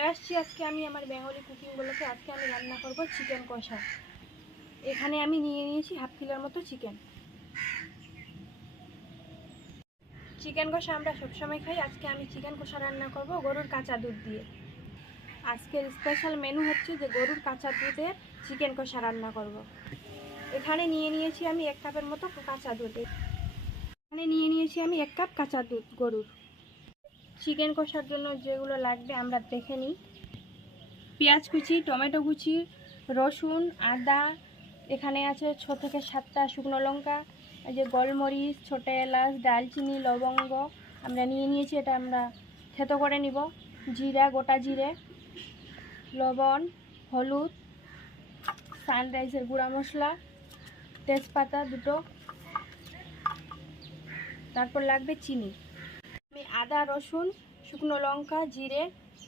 চলে আসছি আজকে আমি আমার বেঙ্গলি কুকিং ব্লগে। আজকে আমি রান্না করব চিকেন কষা। এখানে আমি নিয়ে নিয়েছি হাফ কিলোর মতো চিকেন। চিকেন কষা আমরা সবসময় খাই, আজকে আমি চিকেন কষা রান্না করব গরুর কাঁচা দুধ দিয়ে। আজকের স্পেশাল মেনু হচ্ছে যে গরুর কাঁচা দুধের চিকেন কষা রান্না করব। এখানে নিয়ে নিয়েছি আমি 1 কাপের মতো কাঁচা দুধ। এখানে নিয়ে নিয়েছি আমি 1 কাপ কাঁচা দুধ গরুর। চিকেন কষার জন্য যেগুলো লাগবে আমরা দেখে নিই। পেঁয়াজ কুচি, টমেটো কুচি, রসুন, আদা, এখানে আছে 6 থেকে 7টা শুকনো লঙ্কা, এই যে গোলমরিচ, ছোটো এলাচ, দালচিনি, লবঙ্গ আমরা নিয়ে নিয়েছি, এটা আমরা থেতো করে নিব। জিরা, গোটা জিরে, লবণ, হলুদ, সানরাইজের গুঁড়া মশলা, তেজপাতা দুটো, তারপর লাগবে চিনি। আমি আদা, রসুন, শুকনো লঙ্কা, জিরে